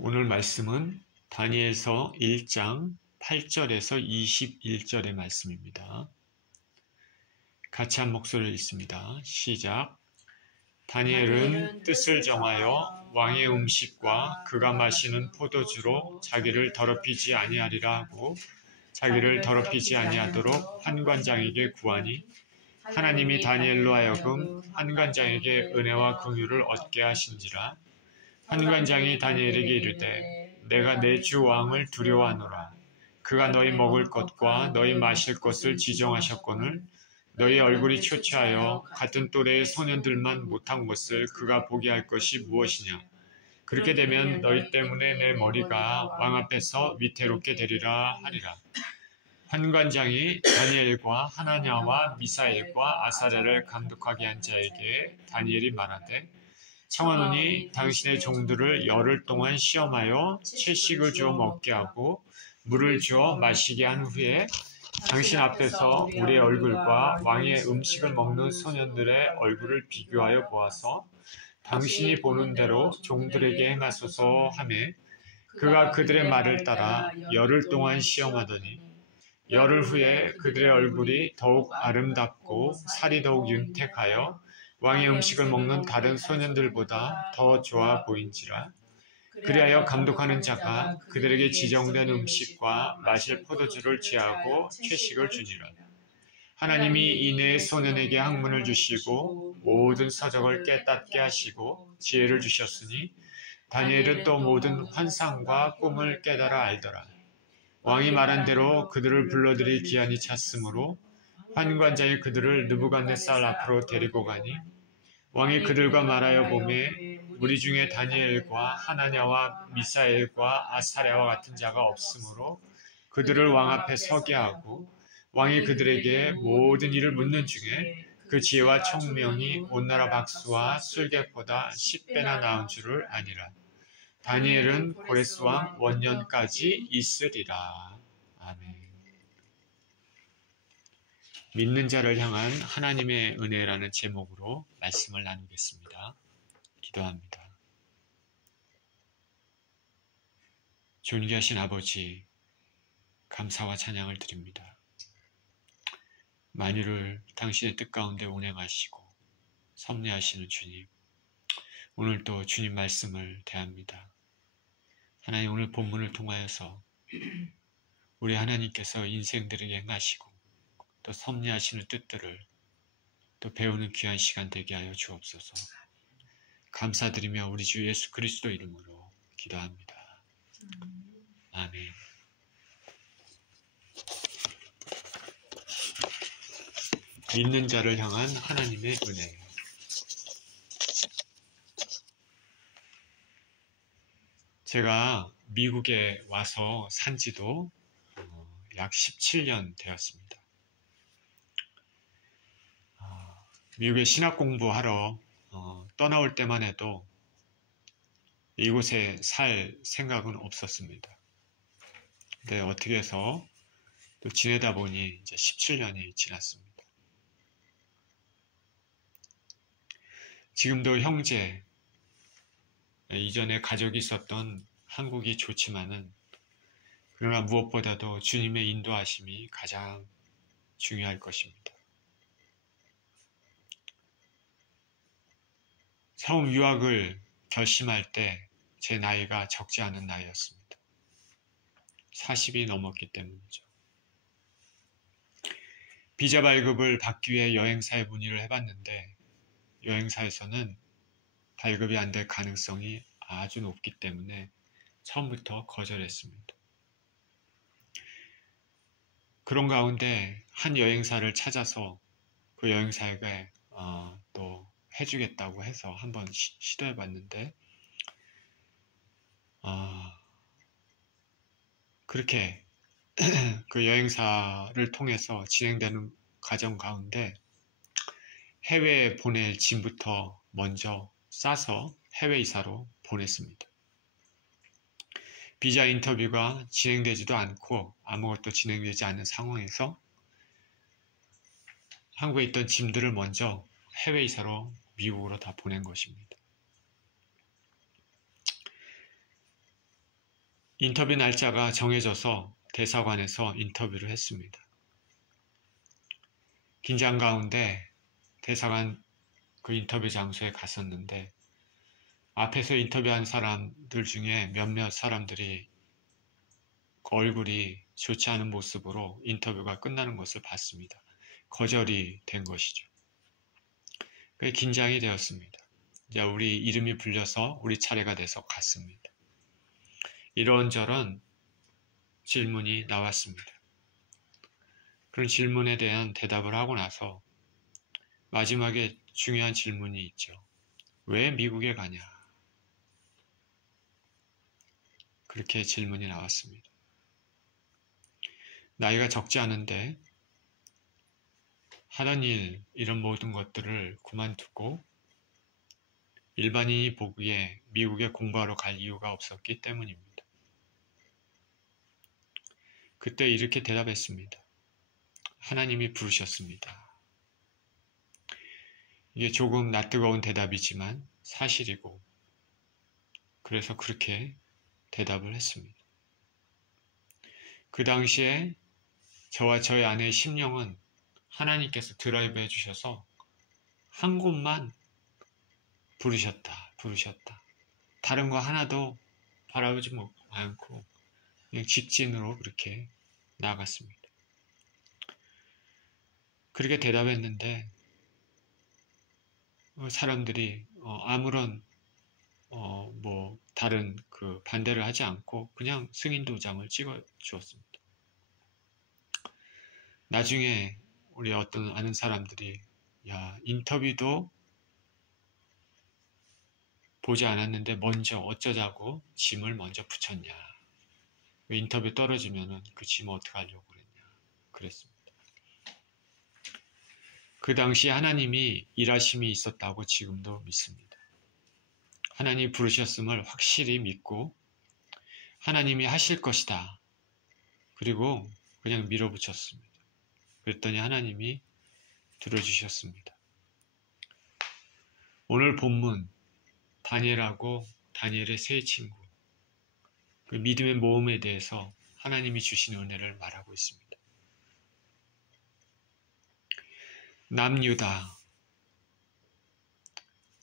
오늘 말씀은 다니엘서 1장 8절에서 21절의 말씀입니다. 같이 한 목소리를 읽습니다. 시작. 다니엘은 뜻을 정하여 왕의 음식과 그가 마시는 포도주로 자기를 더럽히지 아니하리라 하고 자기를 더럽히지 아니하도록 환관장에게 구하니 하나님이 다니엘로 하여금 환관장에게 은혜와 긍휼을 얻게 하신지라. 환관장이 다니엘에게 이르되 내가 내 주 왕을 두려워하노라. 그가 너희 먹을 것과 너희 마실 것을 지정하셨거늘 너희 얼굴이 초췌하여 같은 또래의 소년들만 못한 것을 그가 보게 할 것이 무엇이냐. 그렇게 되면 너희 때문에 내 머리가 왕 앞에서 위태롭게 되리라 하리라. 환관장이 다니엘과 하나냐와 미사엘과 아사랴를 감독하게 한 자에게 다니엘이 말하되 청하노니 당신의 종들을 열흘 동안 시험하여 채식을 주어 먹게 하고 물을 주어 마시게 한 후에 당신 앞에서 우리의 얼굴과 왕의 음식을 먹는 소년들의 얼굴을 비교하여 보아서 당신이 보는 대로 종들에게 행하소서 하매 그가 그들의 말을 따라 열흘 동안 시험하더니 열흘 후에 그들의 얼굴이 더욱 아름답고 살이 더욱 윤택하여 왕의 음식을 먹는 다른 소년들보다 더 좋아 보인지라. 그리하여 감독하는 자가 그들에게 지정된 음식과 마실 포도주를 취하고 채식을 주니라. 하나님이 이 네 소년에게 학문을 주시고 모든 서적을 깨닫게 하시고 지혜를 주셨으니 다니엘은 또 모든 환상과 꿈을 깨달아 알더라. 왕이 말한 대로 그들을 불러들이 기한이 찼으므로 환관장이 그들을 느부갓네살 앞으로 데리고 가니 왕이 그들과 말하여 보매 우리 중에 다니엘과 하나냐와 미사엘과 아사랴와 같은 자가 없으므로 그들을 왕 앞에 서게 하고 왕이 그들에게 모든 일을 묻는 중에 그 지혜와 총명이 온 나라 박수와 술객보다 10배나 나은 줄을 아니라. 다니엘은 고레스 왕 원년까지 있으리라. 아멘. 믿는 자를 향한 하나님의 은혜라는 제목으로 말씀을 나누겠습니다. 기도합니다. 존귀하신 아버지, 감사와 찬양을 드립니다. 만유를 당신의 뜻 가운데 운행하시고 섭리하시는 주님, 오늘도 주님 말씀을 대합니다. 하나님, 오늘 본문을 통하여서 우리 하나님께서 인생들에게 행하시고 또 섭리하시는 뜻들을 또 배우는 귀한 시간 되게 하여 주옵소서. 감사드리며 우리 주 예수 그리스도 이름으로 기도합니다. 아멘. 믿는 자를 향한 하나님의 은혜. 제가 미국에 와서 산 지도 약 17년 되었습니다. 미국에 신학 공부하러 떠나올 때만 해도 이곳에 살 생각은 없었습니다. 근데 어떻게 해서 또 지내다 보니 이제 17년이 지났습니다. 지금도 형제, 이전에 가족이 있었던 한국이 좋지만은 그러나 무엇보다도 주님의 인도하심이 가장 중요할 것입니다. 처음 유학을 결심할 때 제 나이가 적지 않은 나이였습니다. 40이 넘었기 때문이죠. 비자 발급을 받기 위해 여행사에 문의를 해봤는데 여행사에서는 발급이 안 될 가능성이 아주 높기 때문에 처음부터 거절했습니다. 그런 가운데 한 여행사를 찾아서 그 여행사에게 또 해주겠다고 해서 한번 시도해봤는데 그렇게 그 여행사를 통해서 진행되는 과정 가운데 해외에 보낼 짐부터 먼저 싸서 해외 이사로 보냈습니다. 비자 인터뷰가 진행되지도 않고 아무것도 진행되지 않는 상황에서 한국에 있던 짐들을 먼저 해외 이사로 미국으로 다 보낸 것입니다. 인터뷰 날짜가 정해져서 대사관에서 인터뷰를 했습니다. 긴장 가운데 대사관 그 인터뷰 장소에 갔었는데 앞에서 인터뷰한 사람들 중에 몇몇 사람들이 얼굴이 좋지 않은 모습으로 인터뷰가 끝나는 것을 봤습니다. 거절이 된 것이죠. 긴장이 되었습니다. 이제 우리 이름이 불려서 우리 차례가 돼서 갔습니다. 이런저런 질문이 나왔습니다. 그런 질문에 대한 대답을 하고 나서 마지막에 중요한 질문이 있죠. 왜 미국에 가냐? 그렇게 질문이 나왔습니다. 나이가 적지 않은데 하던 일, 이런 모든 것들을 그만두고 일반인이 보기에 미국에 공부하러 갈 이유가 없었기 때문입니다. 그때 이렇게 대답했습니다. 하나님이 부르셨습니다. 이게 조금 낯뜨거운 대답이지만 사실이고, 그래서 그렇게 대답을 했습니다. 그 당시에 저와 저희 아내의 심령은 하나님께서 드라이브 해주셔서 한 곳만 부르셨다. 다른 거 하나도 바라보지 않고 그냥 직진으로 그렇게 나아갔습니다. 그렇게 대답했는데 사람들이 아무런 다른 그 반대를 하지 않고 그냥 승인 도장을 찍어 주었습니다. 나중에 우리 어떤 아는 사람들이 야, 인터뷰도 보지 않았는데 먼저 어쩌자고 짐을 먼저 붙였냐. 인터뷰 떨어지면은 그 짐을 어떻게 하려고 그랬냐. 그랬습니다. 그 당시 하나님이 일하심이 있었다고 지금도 믿습니다. 하나님이 부르셨음을 확실히 믿고 하나님이 하실 것이다. 그리고 그냥 밀어붙였습니다. 그랬더니 하나님이 들어주셨습니다. 오늘 본문 다니엘하고 다니엘의 세 친구 그 믿음의 모험에 대해서 하나님이 주신 은혜를 말하고 있습니다.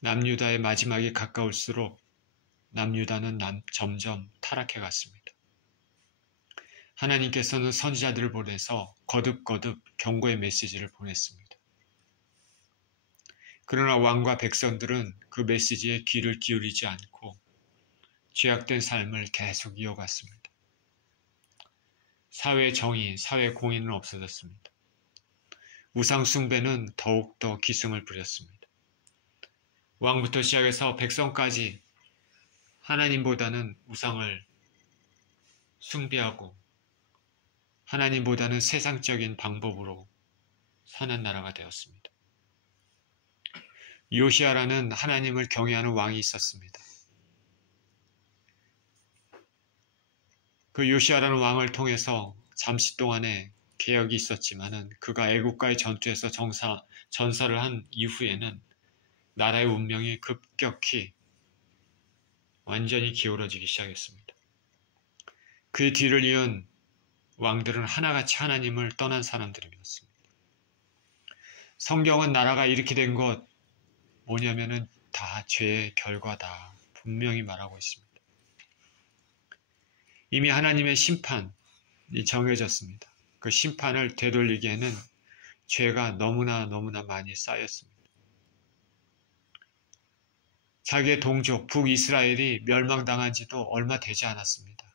남유다의 마지막이 가까울수록 남유다는 점점 타락해 갔습니다. 하나님께서는 선지자들을 보내서 거듭거듭 경고의 메시지를 보냈습니다. 그러나 왕과 백성들은 그 메시지에 귀를 기울이지 않고 죄악된 삶을 계속 이어갔습니다. 사회 정의, 사회 공의는 없어졌습니다. 우상 숭배는 더욱더 기승을 부렸습니다. 왕부터 시작해서 백성까지 하나님보다는 우상을 숭배하고 하나님보다는 세상적인 방법으로 사는 나라가 되었습니다. 요시야라는 하나님을 경외하는 왕이 있었습니다. 그 요시야라는 왕을 통해서 잠시 동안의 개혁이 있었지만은 그가 애국과의 전투에서 전사를 한 이후에는 나라의 운명이 급격히 완전히 기울어지기 시작했습니다. 그의 뒤를 이은 왕들은 하나같이 하나님을 떠난 사람들이었습니다. 성경은 나라가 이렇게 된 것 뭐냐면은 다 죄의 결과다 분명히 말하고 있습니다. 이미 하나님의 심판이 정해졌습니다. 그 심판을 되돌리기에는 죄가 너무나 많이 쌓였습니다. 자기의 동족 북이스라엘이 멸망당한 지도 얼마 되지 않았습니다.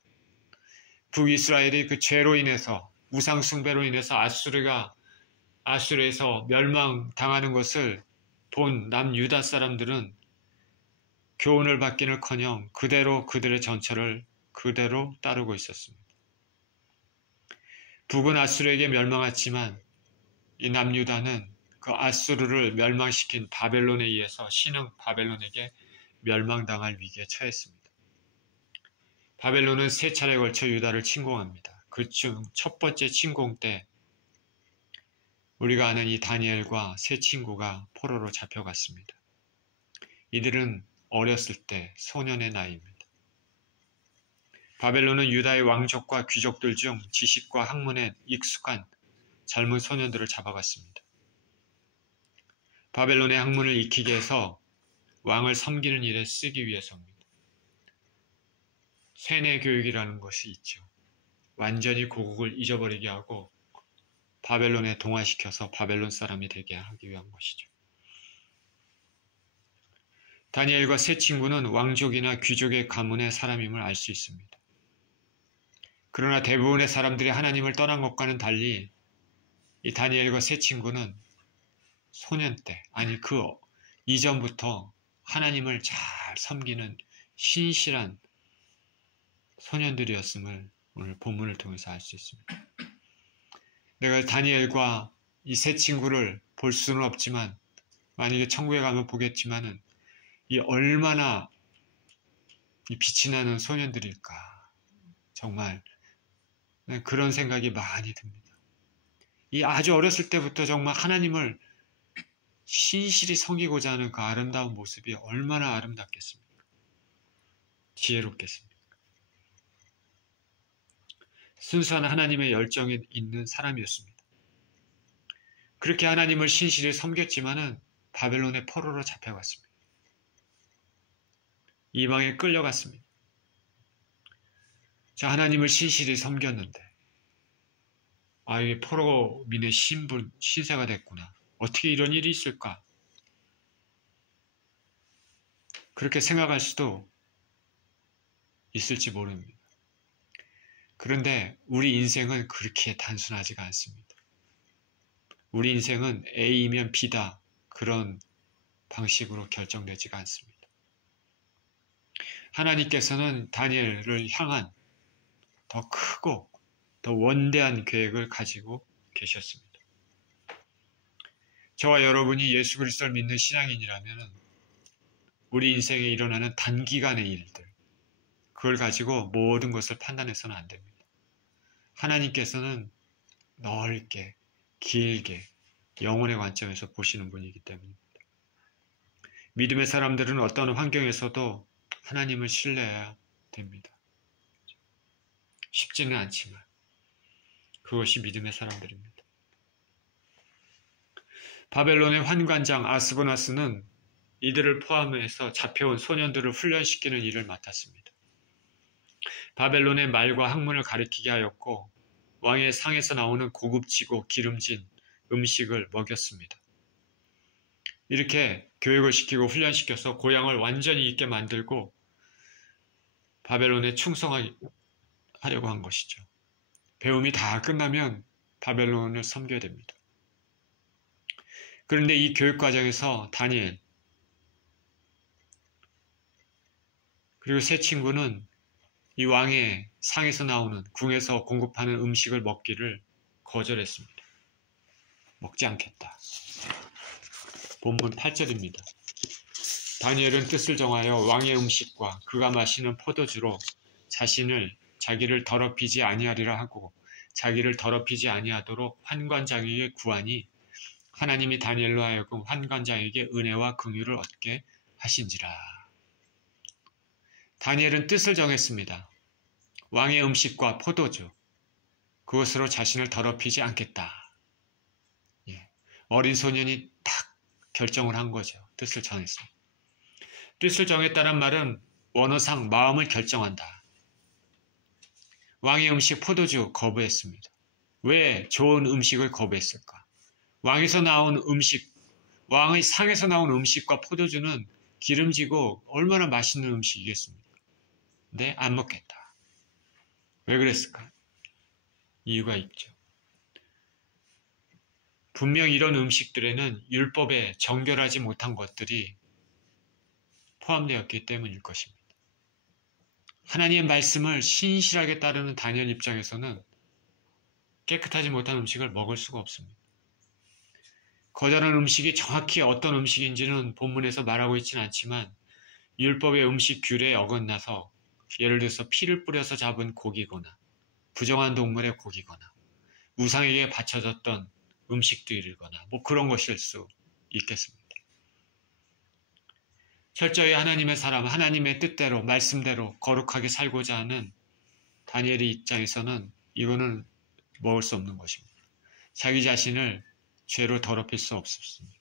북이스라엘이 그 죄로 인해서 우상 숭배로 인해서 아수르에서 멸망당하는 것을 본 남유다 사람들은 교훈을 받기는커녕 그대로 그들의 전철을 그대로 따르고 있었습니다. 북은 아수르에게 멸망했지만 이 남유다는 그 아수르를 멸망시킨 바벨론에 의해서 신흥 바벨론에게 멸망당할 위기에 처했습니다. 바벨론은 세 차례에 걸쳐 유다를 침공합니다. 그중 첫 번째 침공 때 우리가 아는 이 다니엘과 세 친구가 포로로 잡혀갔습니다. 이들은 어렸을 때 소년의 나이입니다. 바벨론은 유다의 왕족과 귀족들 중 지식과 학문에 익숙한 젊은 소년들을 잡아갔습니다. 바벨론의 학문을 익히게 해서 왕을 섬기는 일에 쓰기 위해서입니다. 세뇌 교육이라는 것이 있죠. 완전히 고국을 잊어버리게 하고 바벨론에 동화시켜서 바벨론 사람이 되게 하기 위한 것이죠. 다니엘과 세 친구는 왕족이나 귀족의 가문의 사람임을 알 수 있습니다. 그러나 대부분의 사람들이 하나님을 떠난 것과는 달리 이 다니엘과 세 친구는 소년 때, 아니 그 이전부터 하나님을 잘 섬기는 신실한 소년들이었음을 오늘 본문을 통해서 알 수 있습니다. 내가 다니엘과 이 세 친구를 볼 수는 없지만 만약에 천국에 가면 보겠지만은 이 얼마나 이 빛이 나는 소년들일까. 정말 그런 생각이 많이 듭니다. 이 아주 어렸을 때부터 정말 하나님을 신실히 섬기고자 하는 그 아름다운 모습이 얼마나 아름답겠습니까? 지혜롭겠습니까? 순수한 하나님의 열정이 있는 사람이었습니다. 그렇게 하나님을 신실히 섬겼지만은 바벨론의 포로로 잡혀갔습니다. 이방에 끌려갔습니다. 자, 하나님을 신실히 섬겼는데 이게 포로민의 신세가 됐구나. 어떻게 이런 일이 있을까? 그렇게 생각할 수도 있을지 모릅니다. 그런데 우리 인생은 그렇게 단순하지가 않습니다. 우리 인생은 A이면 B다. 그런 방식으로 결정되지가 않습니다. 하나님께서는 다니엘을 향한 더 크고 더 원대한 계획을 가지고 계셨습니다. 저와 여러분이 예수 그리스도를 믿는 신앙인이라면 우리 인생에 일어나는 단기간의 일들, 그걸 가지고 모든 것을 판단해서는 안 됩니다. 하나님께서는 넓게, 길게, 영혼의 관점에서 보시는 분이기 때문입니다. 믿음의 사람들은 어떤 환경에서도 하나님을 신뢰해야 됩니다. 쉽지는 않지만 그것이 믿음의 사람들입니다. 바벨론의 환관장 아스고나스는 이들을 포함해서 잡혀온 소년들을 훈련시키는 일을 맡았습니다. 바벨론의 말과 학문을 가르치게 하였고 왕의 상에서 나오는 고급지고 기름진 음식을 먹였습니다. 이렇게 교육을 시키고 훈련시켜서 고향을 완전히 있게 만들고 바벨론에 충성하려고 한 것이죠. 배움이 다 끝나면 바벨론을 섬겨야 됩니다. 그런데 이 교육 과정에서 다니엘 그리고 세 친구는 이 왕의 상에서 나오는 궁에서 공급하는 음식을 먹기를 거절했습니다. 먹지 않겠다. 본문 8절입니다. 다니엘은 뜻을 정하여 왕의 음식과 그가 마시는 포도주로 자기를 더럽히지 아니하리라 하고 자기를 더럽히지 아니하도록 환관장에게 구하니 하나님이 다니엘로 하여금 환관장에게 은혜와 긍휼을 얻게 하신지라. 다니엘은 뜻을 정했습니다. 왕의 음식과 포도주, 그것으로 자신을 더럽히지 않겠다. 어린 소년이 딱 결정을 한 거죠. 뜻을 정했습니다. 뜻을 정했다는 말은 원어상 마음을 결정한다. 왕의 음식 포도주 거부했습니다. 왜 좋은 음식을 거부했을까? 왕에서 나온 음식, 왕의 상에서 나온 음식과 포도주는 기름지고 얼마나 맛있는 음식이겠습니까? 근데 안 먹겠다. 왜 그랬을까? 이유가 있죠. 분명 이런 음식들에는 율법에 정결하지 못한 것들이 포함되었기 때문일 것입니다. 하나님의 말씀을 신실하게 따르는 다니엘 입장에서는 깨끗하지 못한 음식을 먹을 수가 없습니다. 거절한 음식이 정확히 어떤 음식인지는 본문에서 말하고 있지는 않지만 율법의 음식 규례에 어긋나서 예를 들어서 피를 뿌려서 잡은 고기거나 부정한 동물의 고기거나 우상에게 바쳐졌던 음식들이거나 그런 것일 수 있겠습니다. 철저히 하나님의 사람, 하나님의 뜻대로 말씀대로 거룩하게 살고자 하는 다니엘의 입장에서는 이거는 먹을 수 없는 것입니다. 자기 자신을 죄로 더럽힐 수 없습니다.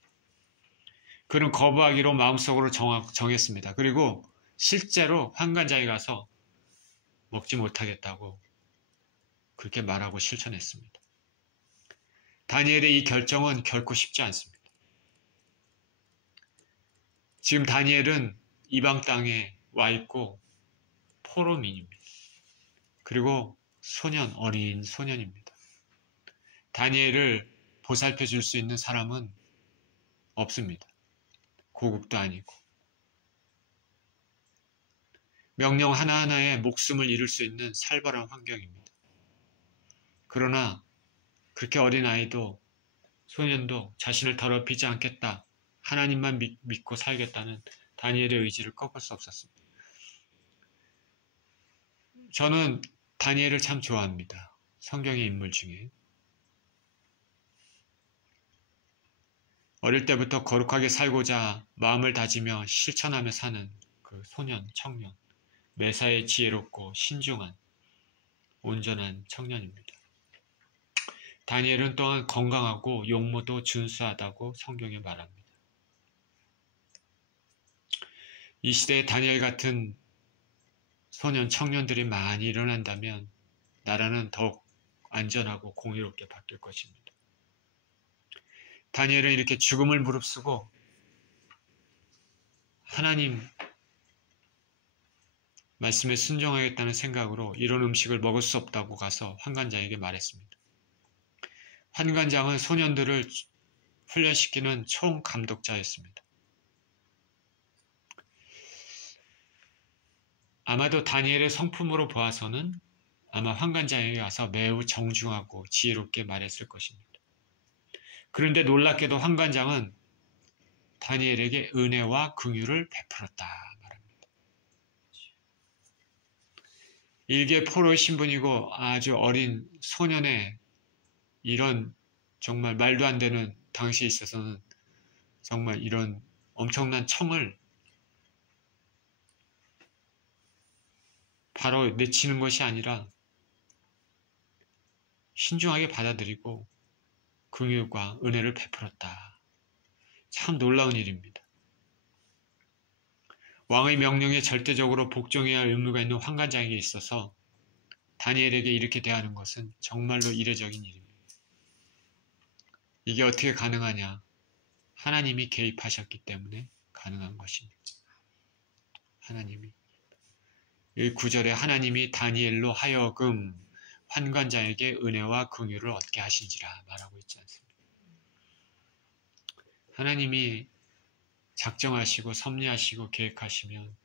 그는 거부하기로 마음속으로 정했습니다. 그리고 실제로 환관장에 가서 먹지 못하겠다고 그렇게 말하고 실천했습니다. 다니엘의 이 결정은 결코 쉽지 않습니다. 지금 다니엘은 이방 땅에 와 있고 포로민입니다. 그리고 어린 소년입니다. 다니엘을 보살펴 줄 수 있는 사람은 없습니다. 고국도 아니고. 명령 하나하나에 목숨을 잃을 수 있는 살벌한 환경입니다. 그러나 그렇게 어린 아이도 소년도 자신을 더럽히지 않겠다. 하나님만 믿고 살겠다는 다니엘의 의지를 꺾을 수 없었습니다. 저는 다니엘을 참 좋아합니다. 성경의 인물 중에. 어릴 때부터 거룩하게 살고자 마음을 다지며 실천하며 사는 그 소년, 청년, 매사에 지혜롭고 신중한, 온전한 청년입니다. 다니엘은 또한 건강하고 용모도 준수하다고 성경에 말합니다. 이 시대에 다니엘 같은 소년, 청년들이 많이 일어난다면 나라는 더욱 안전하고 공의롭게 바뀔 것입니다. 다니엘은 이렇게 죽음을 무릅쓰고 하나님 말씀에 순종하겠다는 생각으로 이런 음식을 먹을 수 없다고 가서 환관장에게 말했습니다. 환관장은 소년들을 훈련시키는 총감독자였습니다. 아마도 다니엘의 성품으로 보아서는 아마 환관장에게 와서 매우 정중하고 지혜롭게 말했을 것입니다. 그런데 놀랍게도 환관장은 다니엘에게 은혜와 긍휼을 베풀었다 말합니다. 일개 포로의 신분이고 아주 어린 소년의 이런 정말 말도 안 되는 당시에 있어서는 정말 이런 엄청난 청을 바로 내치는 것이 아니라 신중하게 받아들이고 긍휼과 은혜를 베풀었다. 참 놀라운 일입니다. 왕의 명령에 절대적으로 복종해야 할 의무가 있는 환관장에게 있어서 다니엘에게 이렇게 대하는 것은 정말로 이례적인 일입니다. 이게 어떻게 가능하냐? 하나님이 개입하셨기 때문에 가능한 것입니다. 하나님이. 이 9절에 하나님이 다니엘로 하여금 환관장에게 은혜와 긍휼을 얻게 하신지라 말하고 있지 않습니까? 하나님이 작정하시고 섭리하시고 계획하시면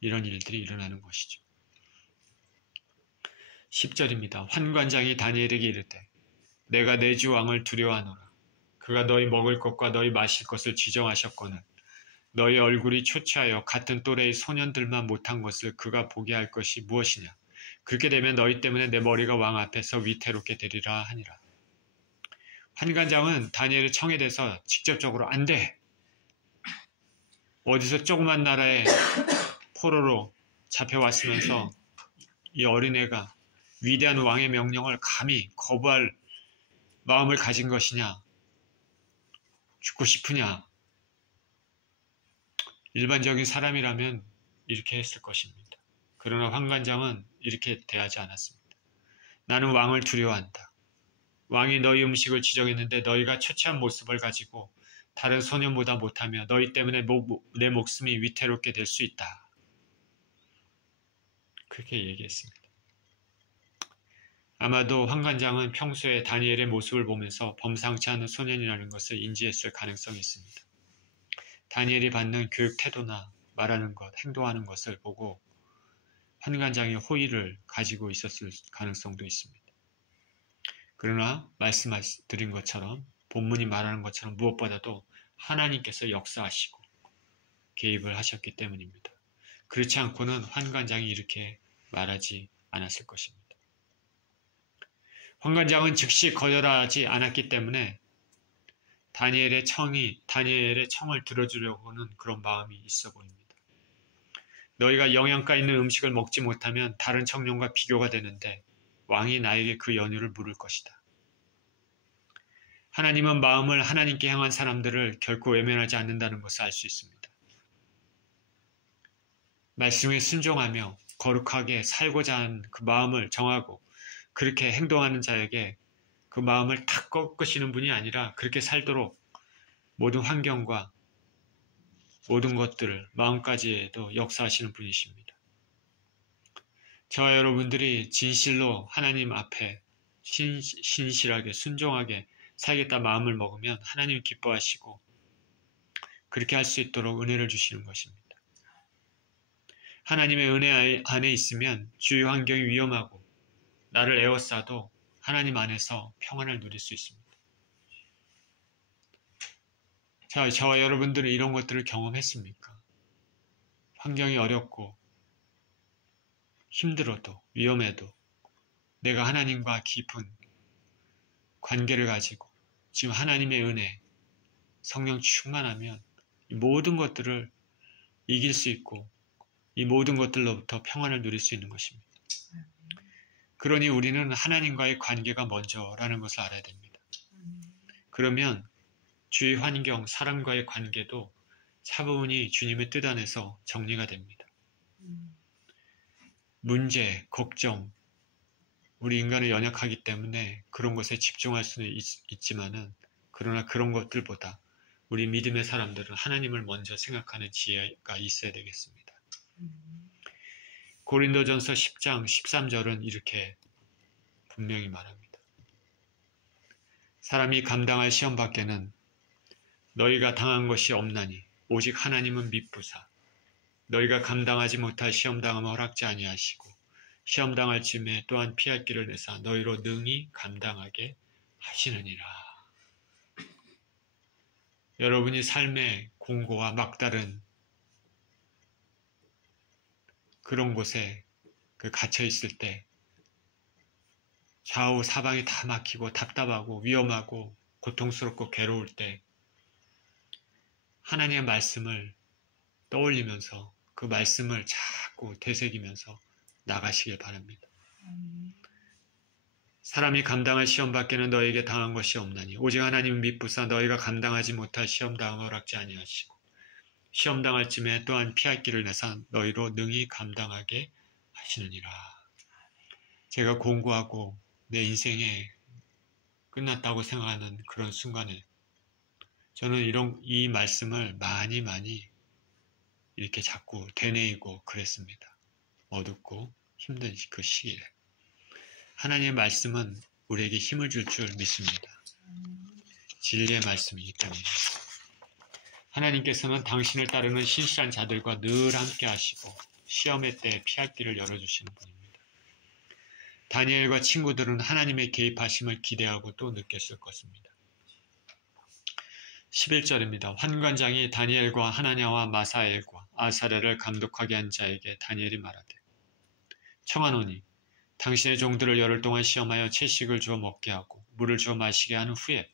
이런 일들이 일어나는 것이죠. 10절입니다. 환관장이 다니엘에게 이르되 내가 내 주 왕을 두려워하노라. 그가 너희 먹을 것과 너희 마실 것을 지정하셨거늘 너희 얼굴이 초췌하여 같은 또래의 소년들만 못한 것을 그가 보게 할 것이 무엇이냐. 그렇게 되면 너희 때문에 내 머리가 왕 앞에서 위태롭게 되리라 하니라. 환관장은 다니엘의 청에 대해서 직접적으로 안 돼. 어디서 조그만 나라의 포로로 잡혀왔으면서 이 어린애가 위대한 왕의 명령을 감히 거부할 마음을 가진 것이냐. 죽고 싶으냐. 일반적인 사람이라면 이렇게 했을 것입니다. 그러나 환관장은 이렇게 대하지 않았습니다. 나는 왕을 두려워한다. 왕이 너희 음식을 지정했는데 너희가 초췌한 모습을 가지고 다른 소년보다 못하며 너희 때문에 내 목숨이 위태롭게 될 수 있다. 그렇게 얘기했습니다. 아마도 환관장은 평소에 다니엘의 모습을 보면서 범상치 않은 소년이라는 것을 인지했을 가능성이 있습니다. 다니엘이 받는 교육 태도나 말하는 것, 행동하는 것을 보고 환관장의 호의를 가지고 있었을 가능성도 있습니다. 그러나 말씀드린 것처럼 본문이 말하는 것처럼 무엇보다도 하나님께서 역사하시고 개입을 하셨기 때문입니다. 그렇지 않고는 환관장이 이렇게 말하지 않았을 것입니다. 환관장은 즉시 거절하지 않았기 때문에 다니엘의 청을 들어주려고 하는 그런 마음이 있어 보입니다. 너희가 영양가 있는 음식을 먹지 못하면 다른 청년과 비교가 되는데 왕이 나에게 그 연유를 물을 것이다. 하나님은 마음을 하나님께 향한 사람들을 결코 외면하지 않는다는 것을 알 수 있습니다. 말씀에 순종하며 거룩하게 살고자 하는 그 마음을 정하고 그렇게 행동하는 자에게 그 마음을 탁 꺾으시는 분이 아니라 그렇게 살도록 모든 환경과 모든 것들을 마음까지도 역사하시는 분이십니다. 저와 여러분들이 진실로 하나님 앞에 신실하게 순종하게 살겠다 마음을 먹으면 하나님 기뻐하시고 그렇게 할 수 있도록 은혜를 주시는 것입니다. 하나님의 은혜 안에 있으면 주위 환경이 위험하고 나를 에워싸도 하나님 안에서 평안을 누릴 수 있습니다. 자, 저와 여러분들은 이런 것들을 경험했습니까? 환경이 어렵고 힘들어도 위험해도 내가 하나님과 깊은 관계를 가지고 지금 하나님의 은혜, 성령 충만하면 이 모든 것들을 이길 수 있고 이 모든 것들로부터 평안을 누릴 수 있는 것입니다. 그러니 우리는 하나님과의 관계가 먼저라는 것을 알아야 됩니다. 그러면 주위 환경, 사람과의 관계도 차분히 주님의 뜻 안에서 정리가 됩니다. 문제, 걱정, 우리 인간은 연약하기 때문에 그런 것에 집중할 수는 있지만은 그러나 그런 것들보다 우리 믿음의 사람들은 하나님을 먼저 생각하는 지혜가 있어야 되겠습니다. 고린도전서 10장 13절은 이렇게 분명히 말합니다. 사람이 감당할 시험 밖에는 너희가 당한 것이 없나니 오직 하나님은 미쁘사 너희가 감당하지 못할 시험당함을 허락지 아니하시고 시험당할 쯤에 또한 피할 길을 내사 너희로 능히 감당하게 하시느니라. 여러분이 삶의 공고와 막다른 그런 곳에 갇혀 있을 때 좌우 사방이 다 막히고 답답하고 위험하고 고통스럽고 괴로울 때 하나님의 말씀을 떠올리면서 그 말씀을 자꾸 되새기면서 나가시길 바랍니다. 사람이 감당할 시험 밖에는 너에게 당한 것이 없나니 오직 하나님은 미쁘사 너희가 감당하지 못할 시험 당함을 허락지 아니하시고 시험 당할 쯤에 또한 피할 길을 내사 너희로 능히 감당하게 하시느니라. 제가 공부하고 내 인생에 끝났다고 생각하는 그런 순간에 저는 이 말씀을 많이 이렇게 자꾸 되뇌이고 그랬습니다. 어둡고 힘든 그 시기에. 하나님의 말씀은 우리에게 힘을 줄 믿습니다. 진리의 말씀이기 때문에. 하나님께서는 당신을 따르는 신실한 자들과 늘 함께 하시고 시험의 때에 피할 길을 열어주시는 분입니다. 다니엘과 친구들은 하나님의 개입하심을 기대하고 또 느꼈을 것입니다. 11절입니다. 환관장이 다니엘과 하나냐와 마사엘과 아사랴를 감독하게 한 자에게 다니엘이 말하되 청하노니 당신의 종들을 열흘 동안 시험하여 채식을 주어 먹게 하고 물을 주어 마시게 한 후에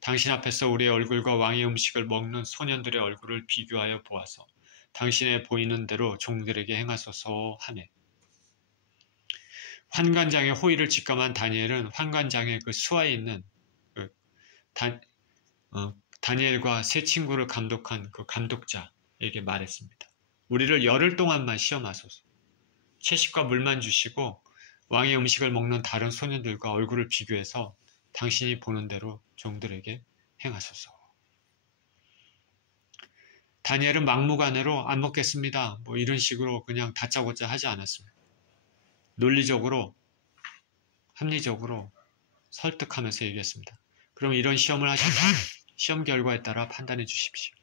당신 앞에서 우리의 얼굴과 왕의 음식을 먹는 소년들의 얼굴을 비교하여 보아서 당신의 보이는 대로 종들에게 행하소서 하네. 환관장의 호의를 직감한 다니엘은 환관장의 그 수하에 있는 다니엘과 세 친구를 감독한 그 감독자에게 말했습니다. 우리를 열흘 동안만 시험하소서. 채식과 물만 주시고 왕의 음식을 먹는 다른 소년들과 얼굴을 비교해서 당신이 보는 대로 종들에게 행하소서. 다니엘은 막무가내로 안 먹겠습니다. 이런 식으로 그냥 다짜고짜 하지 않았습니다. 논리적으로, 합리적으로 설득하면서 얘기했습니다. 그럼 이런 시험을 하셔서 시험 결과에 따라 판단해 주십시오.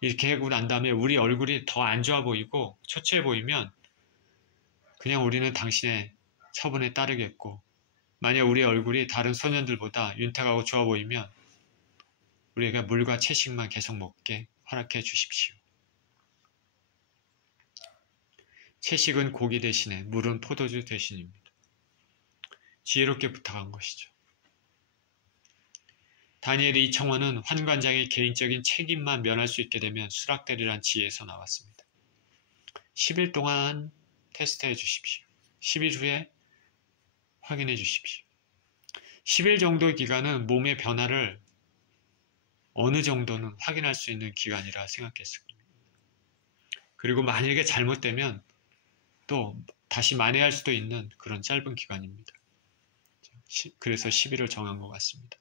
이렇게 하고 난 다음에 우리 얼굴이 더 안 좋아 보이고 초췌해 보이면 그냥 우리는 당신의 처분에 따르겠고 만약 우리 얼굴이 다른 소년들보다 윤택하고 좋아 보이면 우리가 물과 채식만 계속 먹게 허락해 주십시오. 채식은 고기 대신에 물은 포도주 대신입니다. 지혜롭게 부탁한 것이죠. 다니엘의 이 청원은 환관장의 개인적인 책임만 면할 수 있게 되면 수락되리란 지혜에서 나왔습니다. 10일 동안 테스트해 주십시오. 10일 후에 확인해 주십시오. 10일 정도의 기간은 몸의 변화를 어느 정도는 확인할 수 있는 기간이라 생각했습니다. 그리고 만약에 잘못되면 또 다시 만회할 수도 있는 그런 짧은 기간입니다. 그래서 10일을 정한 것 같습니다.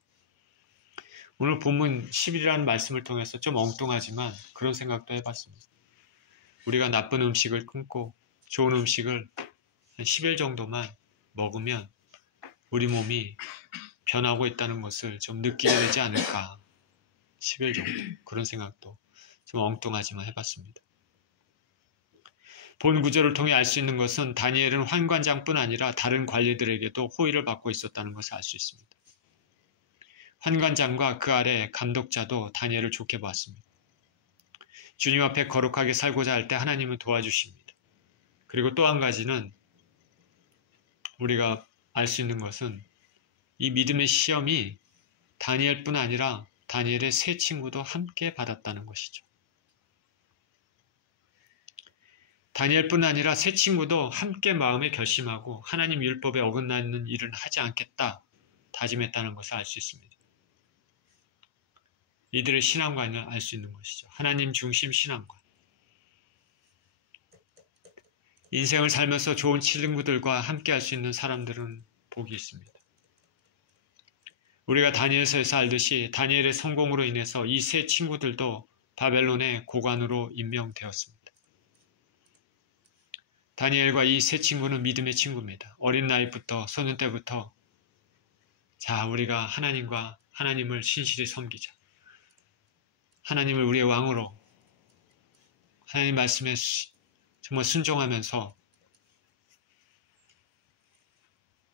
오늘 본문 10일이라는 말씀을 통해서 좀 엉뚱하지만 그런 생각도 해봤습니다. 우리가 나쁜 음식을 끊고 좋은 음식을 한 10일 정도만 먹으면 우리 몸이 변하고 있다는 것을 좀 느끼게 되지 않을까. 10일 정도. 그런 생각도 좀 엉뚱하지만 해봤습니다. 본 구절을 통해 알 수 있는 것은 다니엘은 환관장뿐 아니라 다른 관리들에게도 호의를 받고 있었다는 것을 알 수 있습니다. 환관장과 그 아래 감독자도 다니엘을 좋게 보았습니다. 주님 앞에 거룩하게 살고자 할 때 하나님은 도와주십니다. 그리고 또 한 가지는 우리가 알 수 있는 것은 이 믿음의 시험이 다니엘뿐 아니라 다니엘의 세 친구도 함께 받았다는 것이죠. 다니엘뿐 아니라 세 친구도 함께 마음에 결심하고 하나님 율법에 어긋나는 일은 하지 않겠다 다짐했다는 것을 알 수 있습니다. 이들의 신앙관을 알 수 있는 것이죠. 하나님 중심 신앙관. 인생을 살면서 좋은 친구들과 함께 할 수 있는 사람들은 복이 있습니다. 우리가 다니엘서에서 알듯이 다니엘의 성공으로 인해서 이 세 친구들도 바벨론의 고관으로 임명되었습니다. 다니엘과 이 세 친구는 믿음의 친구입니다. 어린 나이부터 소년 때부터 자, 우리가 하나님을 신실히 섬기자. 하나님을 우리의 왕으로 하나님 말씀에 정말 순종하면서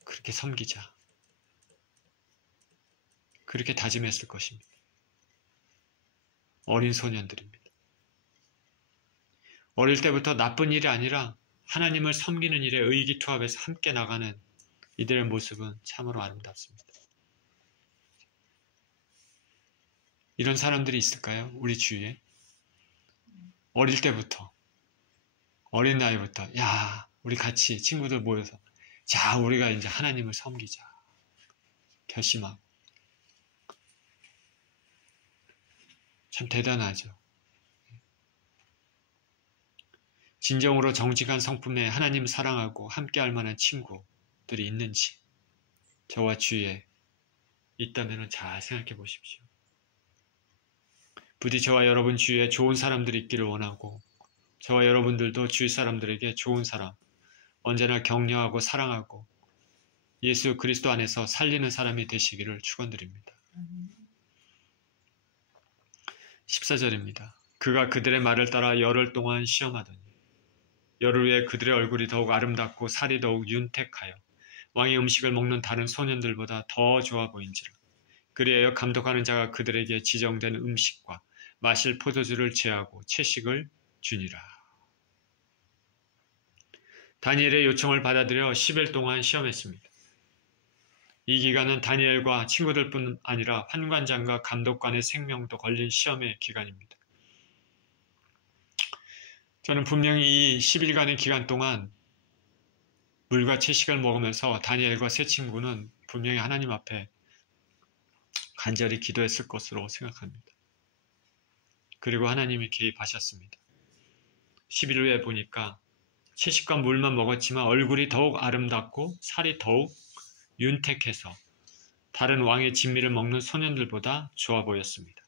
그렇게 섬기자. 그렇게 다짐했을 것입니다. 어린 소년들입니다. 어릴 때부터 나쁜 일이 아니라 하나님을 섬기는 일에 의기투합해서 함께 나가는 이들의 모습은 참으로 아름답습니다. 이런 사람들이 있을까요? 우리 주위에? 어릴 때부터, 어린 나이부터, 야, 우리 같이 친구들 모여서, 자, 우리가 이제 하나님을 섬기자. 결심하고. 참 대단하죠. 진정으로 정직한 성품에 하나님 사랑하고 함께할 만한 친구들이 있는지 저와 주위에 있다면 잘 생각해 보십시오. 부디 저와 여러분 주위에 좋은 사람들이 있기를 원하고 저와 여러분들도 주위 사람들에게 좋은 사람, 언제나 격려하고 사랑하고 예수 그리스도 안에서 살리는 사람이 되시기를 축원드립니다. 14절입니다. 그가 그들의 말을 따라 열흘 동안 시험하더니 열흘 후에 그들의 얼굴이 더욱 아름답고 살이 더욱 윤택하여 왕의 음식을 먹는 다른 소년들보다 더 좋아 보인지라. 그리하여 감독하는 자가 그들에게 지정된 음식과 마실 포도주를 제하고 채식을 주니라. 다니엘의 요청을 받아들여 10일 동안 시험했습니다. 이 기간은 다니엘과 친구들뿐 아니라 환관장과 감독관의 생명도 걸린 시험의 기간입니다. 저는 분명히 이 10일간의 기간 동안 물과 채식을 먹으면서 다니엘과 세 친구는 분명히 하나님 앞에 간절히 기도했을 것으로 생각합니다. 그리고 하나님이 개입하셨습니다. 10일 후에 보니까 채식과 물만 먹었지만 얼굴이 더욱 아름답고 살이 더욱 윤택해서 다른 왕의 진미를 먹는 소년들보다 좋아 보였습니다.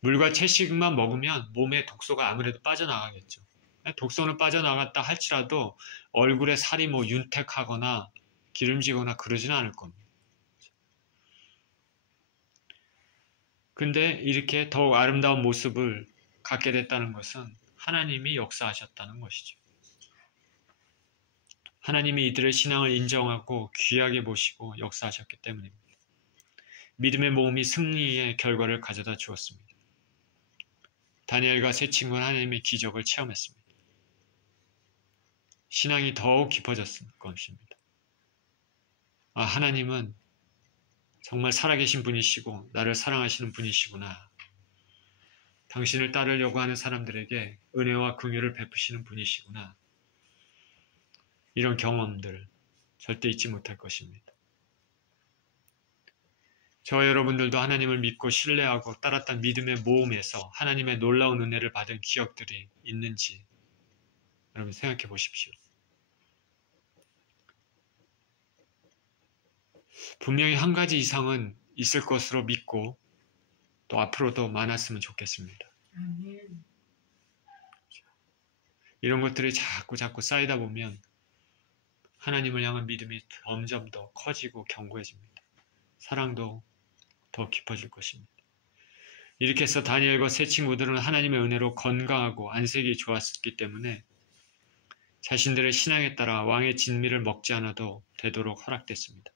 물과 채식만 먹으면 몸에 독소가 아무래도 빠져나가겠죠. 독소는 빠져나갔다 할지라도 얼굴에 살이 윤택하거나 기름지거나 그러지는 않을 겁니다. 근데 이렇게 더욱 아름다운 모습을 갖게 됐다는 것은 하나님이 역사하셨다는 것이죠. 하나님이 이들의 신앙을 인정하고 귀하게 보시고 역사하셨기 때문입니다. 믿음의 모험이 승리의 결과를 가져다 주었습니다. 다니엘과 세 친구는 하나님의 기적을 체험했습니다. 신앙이 더욱 깊어졌을 것입니다. 하나님은 정말 살아계신 분이시고 나를 사랑하시는 분이시구나. 당신을 따르려고 하는 사람들에게 은혜와 긍휼을 베푸시는 분이시구나. 이런 경험들 절대 잊지 못할 것입니다. 저와 여러분들도 하나님을 믿고 신뢰하고 따랐던 믿음의 모험에서 하나님의 놀라운 은혜를 받은 기억들이 있는지 여러분 생각해 보십시오. 분명히 한 가지 이상은 있을 것으로 믿고 또 앞으로도 많았으면 좋겠습니다. 이런 것들이 자꾸 쌓이다 보면 하나님을 향한 믿음이 점점 더 커지고 견고해집니다. 사랑도 더 깊어질 것입니다. 이렇게 해서 다니엘과 세 친구들은 하나님의 은혜로 건강하고 안색이 좋았기 때문에 자신들의 신앙에 따라 왕의 진미를 먹지 않아도 되도록 허락됐습니다.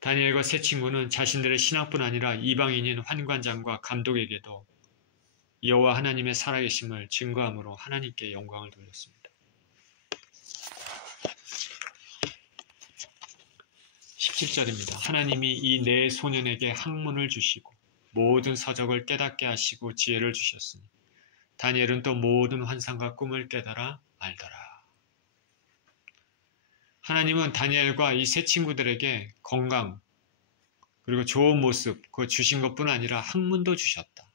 다니엘과 세 친구는 자신들의 신앙뿐 아니라 이방인인 환관장과 감독에게도 여호와 하나님의 살아계심을 증거함으로 하나님께 영광을 돌렸습니다. 17절입니다. 하나님이 이 네 소년에게 학문을 주시고 모든 서적을 깨닫게 하시고 지혜를 주셨으니 다니엘은 또 모든 환상과 꿈을 깨달아 알더라. 하나님은 다니엘과 이 세 친구들에게 건강 그리고 좋은 모습 그거 주신 것뿐 아니라 학문도 주셨다.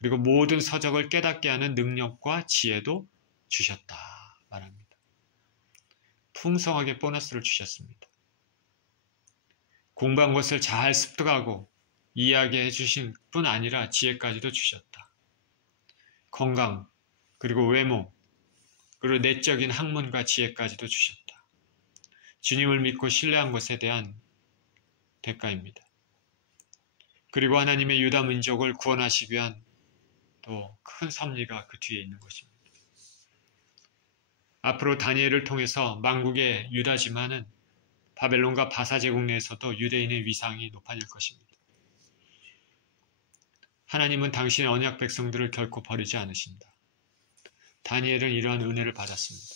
그리고 모든 서적을 깨닫게 하는 능력과 지혜도 주셨다 말합니다. 풍성하게 보너스를 주셨습니다. 공부한 것을 잘 습득하고 이해하게 해주신 뿐 아니라 지혜까지도 주셨다. 건강, 그리고 외모, 그리고 내적인 학문과 지혜까지도 주셨다. 주님을 믿고 신뢰한 것에 대한 대가입니다. 그리고 하나님의 유다 민족을 구원하시기 위한 또 큰 섭리가 그 뒤에 있는 것입니다. 앞으로 다니엘을 통해서 만국의 유다지만은 바벨론과 바사 제국 내에서도 유대인의 위상이 높아질 것입니다. 하나님은 당신의 언약 백성들을 결코 버리지 않으신다. 다니엘은 이러한 은혜를 받았습니다.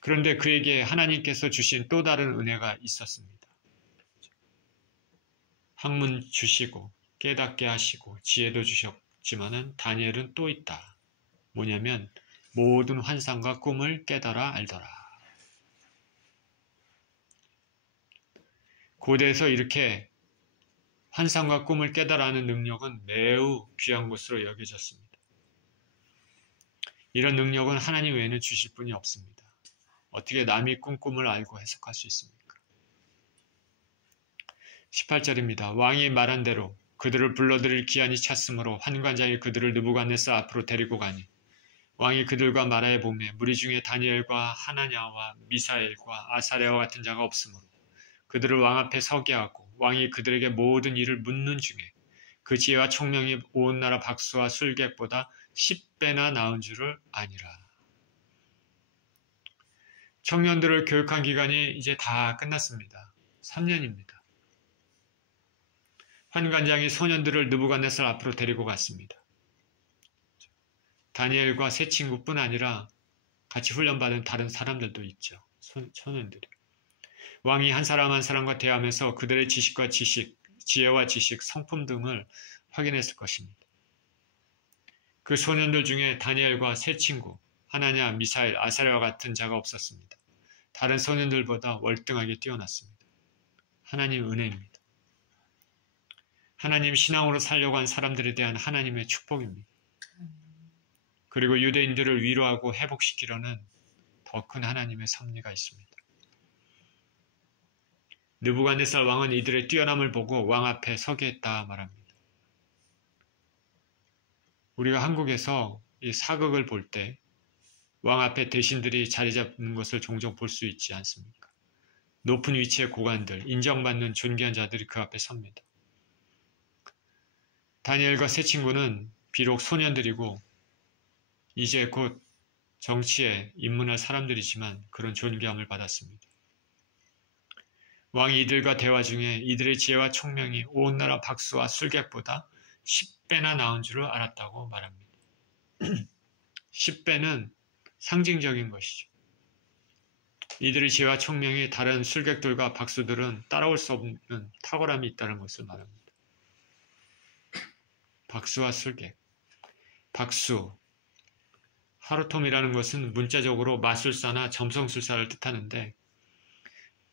그런데 그에게 하나님께서 주신 또 다른 은혜가 있었습니다. 학문 주시고 깨닫게 하시고 지혜도 주셨지만은 다니엘은 또 있다. 뭐냐면 모든 환상과 꿈을 깨달아 알더라. 고대에서 이렇게 환상과 꿈을 깨달아 아는 능력은 매우 귀한 것으로 여겨졌습니다. 이런 능력은 하나님 외에는 주실 분이 없습니다. 어떻게 남이 꿈을 알고 해석할 수 있습니까? 18절입니다. 왕이 말한 대로 그들을 불러들일 기한이 찼으므로 환관장이 그들을 느부갓네살 앞으로 데리고 가니 왕이 그들과 말하여 보매 무리 중에 다니엘과 하나냐와 미사엘과 아사랴와 같은 자가 없으므로 그들을 왕 앞에 서게 하고 왕이 그들에게 모든 일을 묻는 중에 그 지혜와 총명이 온 나라 박수와 술객보다 10배나 나은 줄을 아니라. 청년들을 교육한 기간이 이제 다 끝났습니다. 3년입니다. 환관장이 소년들을 느부갓네살 앞으로 데리고 갔습니다. 다니엘과 세 친구뿐 아니라 같이 훈련받은 다른 사람들도 있죠. 소년들이. 왕이 한 사람 한 사람과 대하면서 그들의 지식과 지혜와 지식, 성품 등을 확인했을 것입니다. 그 소년들 중에 다니엘과 세 친구, 하나냐, 미사엘, 아사랴와 같은 자가 없었습니다. 다른 소년들보다 월등하게 뛰어났습니다. 하나님 은혜입니다. 하나님 신앙으로 살려고 한 사람들에 대한 하나님의 축복입니다. 그리고 유대인들을 위로하고 회복시키려는 더 큰 하나님의 섭리가 있습니다. 느부갓네살 왕은 이들의 뛰어남을 보고 왕 앞에 서게 했다 말합니다. 우리가 한국에서 이 사극을 볼 때 왕 앞에 대신들이 자리 잡는 것을 종종 볼 수 있지 않습니까? 높은 위치의 고관들, 인정받는 존귀한 자들이 그 앞에 섭니다. 다니엘과 세 친구는 비록 소년들이고 이제 곧 정치에 입문할 사람들이지만 그런 존귀함을 받았습니다. 왕이 이들과 대화 중에 이들의 지혜와 총명이 온 나라 박수와 술객보다 10배나 나은 줄을 알았다고 말합니다. 10배는 상징적인 것이죠. 이들의 지혜와 총명이 다른 술객들과 박수들은 따라올 수 없는 탁월함이 있다는 것을 말합니다. 박수와 술객. 박수. 하루톰이라는 것은 문자적으로 마술사나 점성술사를 뜻하는데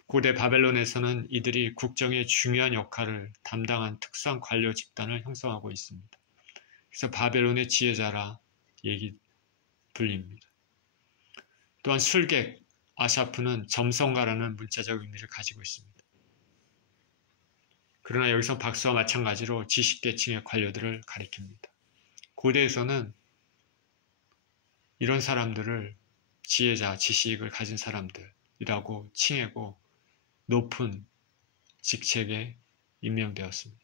고대 바벨론에서는 이들이 국정의 중요한 역할을 담당한 특수한 관료 집단을 형성하고 있습니다. 그래서 바벨론의 지혜자라 불립니다. 또한 술객, 아샤프는 점성가라는 문자적 의미를 가지고 있습니다. 그러나 여기서 박수와 마찬가지로 지식계층의 관료들을 가리킵니다. 고대에서는 이런 사람들을 지혜자, 지식을 가진 사람들이라고 칭하고 높은 직책에 임명되었습니다.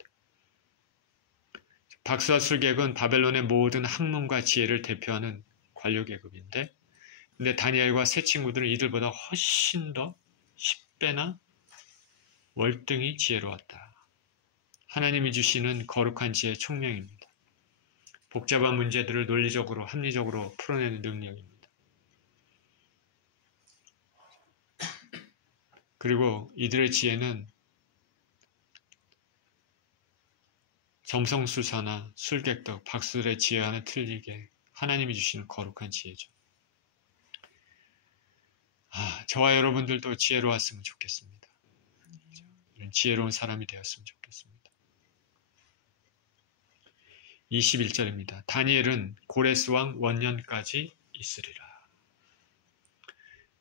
박수와 술객은 바벨론의 모든 학문과 지혜를 대표하는 관료 계급인데 근데 다니엘과 세 친구들은 이들보다 훨씬 더 10배나 월등히 지혜로웠다. 하나님이 주시는 거룩한 지혜 총명입니다. 복잡한 문제들을 논리적으로 합리적으로 풀어내는 능력입니다. 그리고 이들의 지혜는 점성술사나 술객들, 박술의 지혜와는 틀리게 하나님이 주시는 거룩한 지혜죠. 저와 여러분들도 지혜로웠으면 좋겠습니다. 이런 지혜로운 사람이 되었으면 좋겠습니다. 21절입니다. 다니엘은 고레스 왕 원년까지 있으리라.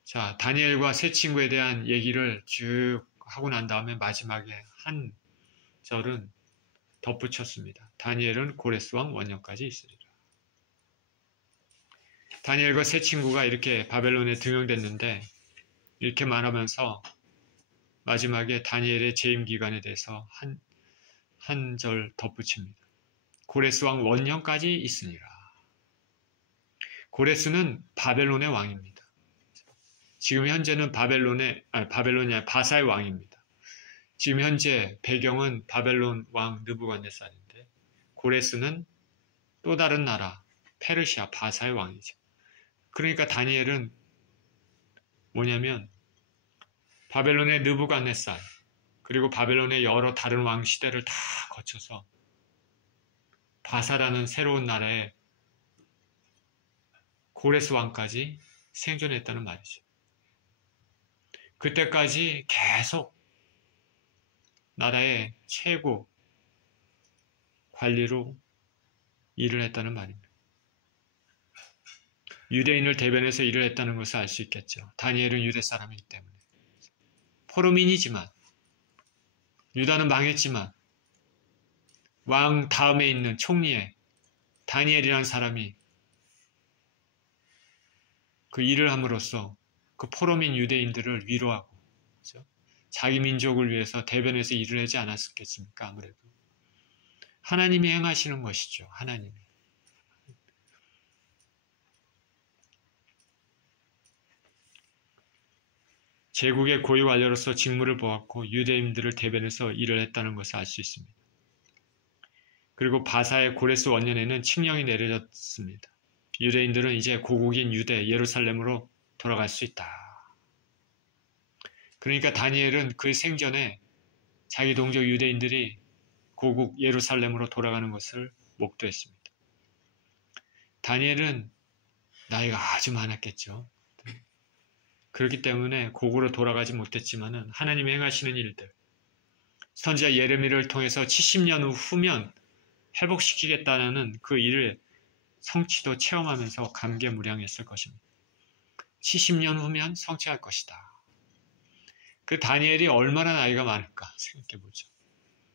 자, 다니엘과 세 친구에 대한 얘기를 쭉 하고 난 다음에 마지막에 한 절은 덧붙였습니다. 다니엘은 고레스 왕 원년까지 있으리라. 다니엘과 세 친구가 이렇게 바벨론에 등용됐는데 이렇게 말하면서 마지막에 다니엘의 재임 기간에 대해서 한 절 덧붙입니다. 고레스 왕 원년까지 있으니라. 고레스는 바벨론의 왕입니다. 지금 현재는 바벨론이 아니라 바사의 왕입니다. 지금 현재 배경은 바벨론 왕 느부갓네살인데 고레스는 또 다른 나라 페르시아 바사의 왕이죠. 그러니까 다니엘은 뭐냐면 바벨론의 느부갓네살 그리고 바벨론의 여러 다른 왕 시대를 다 거쳐서 바사라는 새로운 나라의 고레스 왕까지 생존했다는 말이죠. 그때까지 계속 나라의 최고 관리로 일을 했다는 말입니다. 유대인을 대변해서 일을 했다는 것을 알 수 있겠죠. 다니엘은 유대 사람이기 때문에. 포로민이지만 유다는 망했지만 왕 다음에 있는 총리에 다니엘이라는 사람이 그 일을 함으로써 그 포로민 유대인들을 위로하고 그렇죠? 자기 민족을 위해서 대변해서 일을 하지 않았겠습니까? 아무래도 하나님이 행하시는 것이죠. 하나님이. 제국의 고위 관료로서 직무를 보았고 유대인들을 대변해서 일을 했다는 것을 알 수 있습니다. 그리고 바사의 고레스 원년에는 칙령이 내려졌습니다. 유대인들은 이제 고국인 유대 예루살렘으로 돌아갈 수 있다. 그러니까 다니엘은 그 생전에 자기 동족 유대인들이 고국 예루살렘으로 돌아가는 것을 목도했습니다. 다니엘은 나이가 아주 많았겠죠. 그렇기 때문에 고국으로 돌아가지 못했지만 하나님이 행하시는 일들, 선지자 예레미야를 통해서 70년 후면 회복시키겠다는 그 일을 성취도 체험하면서 감개무량했을 것입니다. 70년 후면 성취할 것이다. 그 다니엘이 얼마나 나이가 많을까 생각해보죠.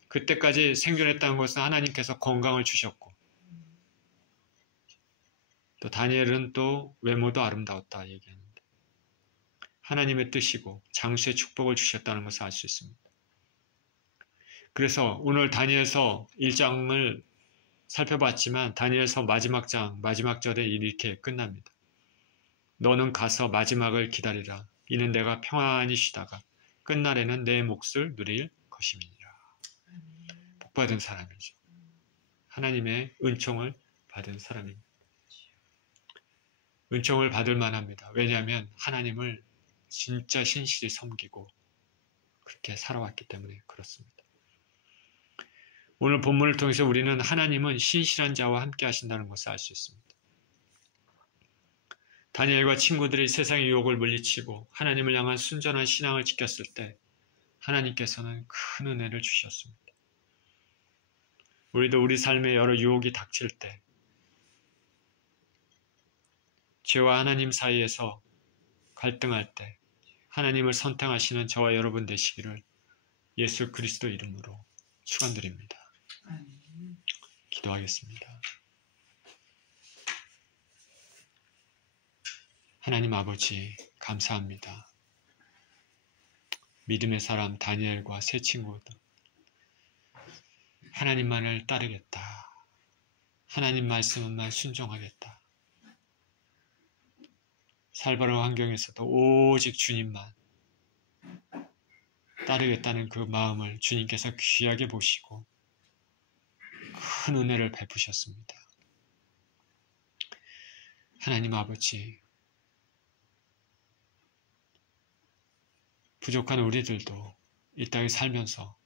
그때까지 생존했다는 것은 하나님께서 건강을 주셨고 또 다니엘은 또 외모도 아름다웠다 얘기하는데 하나님의 뜻이고 장수의 축복을 주셨다는 것을 알 수 있습니다. 그래서 오늘 다니엘서 1장을 살펴봤지만 다니엘서 마지막 장, 마지막 절에 이렇게 끝납니다. 너는 가서 마지막을 기다리라. 이는 내가 평안히 쉬다가 끝날에는 내 몫을 누릴 것임이니라. 복받은 사람이죠. 하나님의 은총을 받은 사람입니다. 은총을 받을 만합니다. 왜냐하면 하나님을 진짜 신실히 섬기고 그렇게 살아왔기 때문에 그렇습니다. 오늘 본문을 통해서 우리는 하나님은 신실한 자와 함께 하신다는 것을 알 수 있습니다. 다니엘과 친구들이 세상의 유혹을 물리치고 하나님을 향한 순전한 신앙을 지켰을 때 하나님께서는 큰 은혜를 주셨습니다. 우리도 우리 삶에 여러 유혹이 닥칠 때 죄와 하나님 사이에서 갈등할 때 하나님을 선택하시는 저와 여러분 되시기를 예수 그리스도 이름으로 축원드립니다. 기도하겠습니다. 하나님 아버지 감사합니다. 믿음의 사람 다니엘과 세 친구들 하나님만을 따르겠다. 하나님 말씀만 순종하겠다. 살바른 환경에서도 오직 주님만 따르겠다는 그 마음을 주님께서 귀하게 보시고 큰 은혜를 베푸셨습니다. 하나님 아버지, 부족한 우리들도 이 땅에 살면서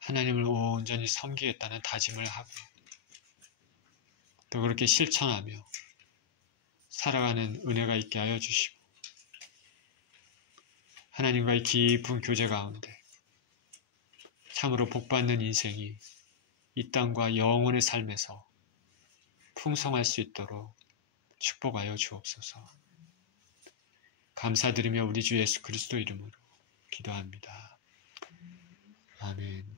하나님을 온전히 섬기겠다는 다짐을 하고 또 그렇게 실천하며 살아가는 은혜가 있게 하여 주시고 하나님과의 깊은 교제 가운데 참으로 복받는 인생이 이 땅과 영혼의 삶에서 풍성할 수 있도록 축복하여 주옵소서. 감사드리며 우리 주 예수 그리스도 이름으로 기도합니다. 아멘.